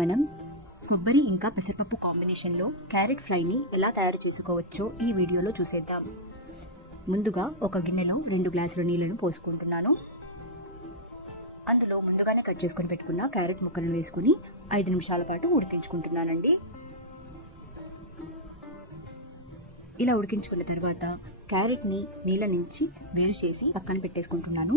మనం కొబ్బరి ఇంకా పెసరపప్పు కాంబినేషన్లో క్యారెట్ ఫ్రైని ఎలా తయారు చేసుకోవచ్చో ఈ వీడియోలో చూసేద్దాం. ముందుగా ఒక గిన్నెలో 2 గ్లాసుల నీళ్ళను పోసుకుంటున్నాను. అందులో ముందుగానే కట్ చేసుకొని పెట్టుకున్న క్యారెట్ ముక్కలను వేసుకుని 5 నిమిషాల పాటు ఉడికించుకుంటున్నానండి. ఇలా ఉడికించుకున్న తర్వాత క్యారెట్ని నీళ్ళ నుంచి వేరు చేసి పక్కన పెట్టేసుకుంటున్నాను.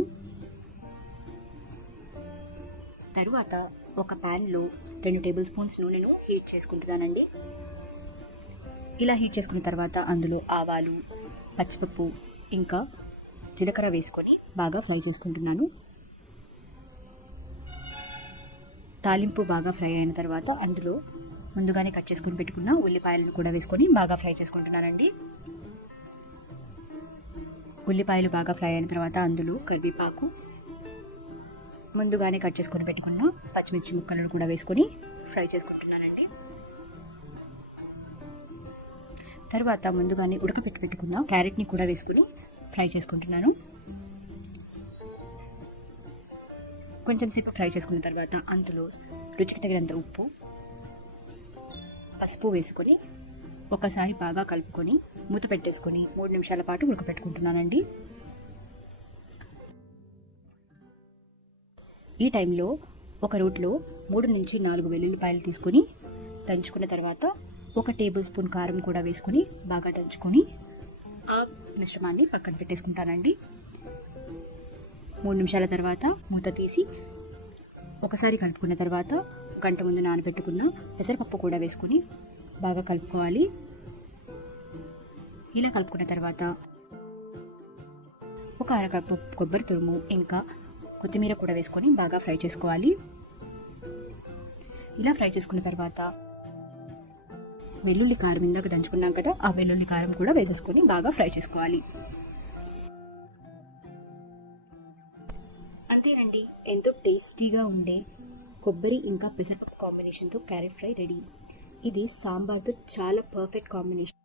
తరువాత ఒక ప్యాన్లో 2 టేబుల్ స్పూన్స్ నూనెను హీట్ చేసుకుంటున్నానండి. ఇలా హీట్ చేసుకున్న తర్వాత అందులో ఆవాలు, పచ్చిపప్పు ఇంకా జీలకర్ర వేసుకొని బాగా ఫ్రై చేసుకుంటున్నాను. తాలింపు బాగా ఫ్రై అయిన తర్వాత అందులో ముందుగానే కట్ చేసుకుని పెట్టుకున్న ఉల్లిపాయలను కూడా వేసుకొని బాగా ఫ్రై చేసుకుంటున్నానండి. ఉల్లిపాయలు బాగా ఫ్రై అయిన తర్వాత అందులో కరివేపాకు, ముందుగానే కట్ చేసుకొని పెట్టుకున్న పచ్చిమిర్చి ముక్కలను కూడా వేసుకొని ఫ్రై చేసుకుంటున్నానండి. తర్వాత ముందుగానే ఉడకపెట్టి పెట్టుకున్న క్యారెట్ని కూడా వేసుకొని ఫ్రై చేసుకుంటున్నాను. కొంచెం సేపు ఫ్రై చేసుకున్న తర్వాత అందులో రుచికి తగినంత ఉప్పు, పసుపు వేసుకొని ఒకసారి బాగా కలుపుకొని మూత పెట్టేసుకొని 3 నిమిషాల పాటు ఉడకపెట్టుకుంటున్నానండి. ఈ టైంలో ఒక రోట్లో 3 నుంచి 4 వెల్లుల్లిపాయలు తీసుకొని దంచుకున్న తర్వాత 1 టేబుల్ స్పూన్ కారం కూడా వేసుకొని బాగా దంచుకొని ఆ మిశ్రమాన్ని పక్కన పెట్టేసుకుంటానండి. 3 నిమిషాల తర్వాత మూత తీసి ఒకసారి కలుపుకున్న తర్వాత గంట ముందు నానబెట్టుకున్న పెసరపప్పు కూడా వేసుకొని బాగా కలుపుకోవాలి. ఇలా కలుపుకున్న తర్వాత ఒక అరకప్పు కొబ్బరి తురుము ఇంకా కొత్తిమీర కూడా వేసుకొని బాగా ఫ్రై చేసుకోవాలి. ఇలా ఫ్రై చేసుకున్న తర్వాత వెల్లుల్లి కారం ఇందాక దంచుకున్నాం కదా, ఆ వెల్లుల్లి కారం కూడా వేసేసుకొని బాగా ఫ్రై చేసుకోవాలి. అంతేనండి, ఎంతో టేస్టీగా ఉండే కొబ్బరి ఇంకా పెసరపప్పు కాంబినేషన్తో క్యారెట్ ఫ్రై రెడీ. ఇది సాంబార్తో చాలా పర్ఫెక్ట్ కాంబినేషన్.